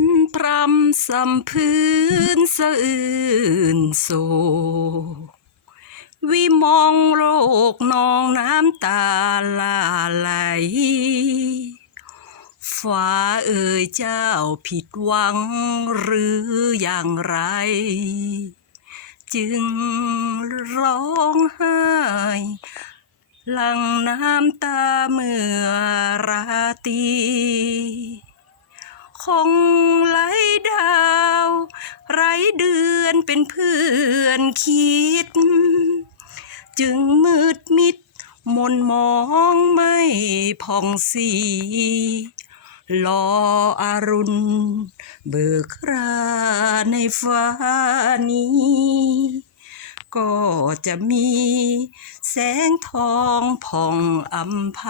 นพรำสัมพื้นสะอื่นโศกวิมองโลกนองน้ำตาลาไหลฟ้าเอ่ยเจ้าผิดหวังหรืออย่างไร จึงร้องไห้หลังน้ำตาเมื่อราตรี คงไหลดาว ไรเดือนเป็นเพื่อนคิด จึงมืดมิดมนมองไม่ผ่องสีรออารุณ เบิกราในฟ้านี้ ก็จะมีแสงทองผ่องอำไพ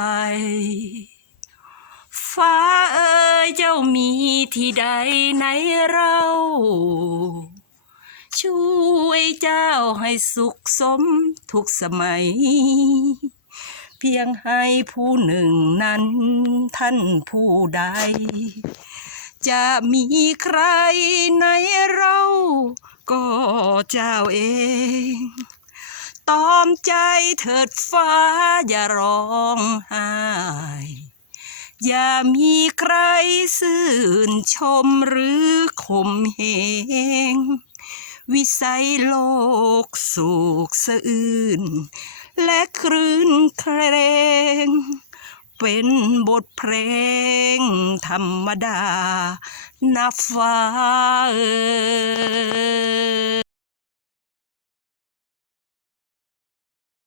ฟ้าเอ่ยเจ้ามีที่ใดในเรา ช่วยเจ้าให้สุขสมทุกสมัย เพียงให้ผู้หนึ่งนั้นท่านผู้ใด จะมีใครในเรา ก็เจ้าเองตอมใจเถิดฟ้าอย่าร้องไห้ อย่ามีใครสื่นชมหรือข่มเหง วิสัยโลกสุขสะอื่นและครื่นเครงเป็นบทเพลงธรรมดานับฟ้าเอ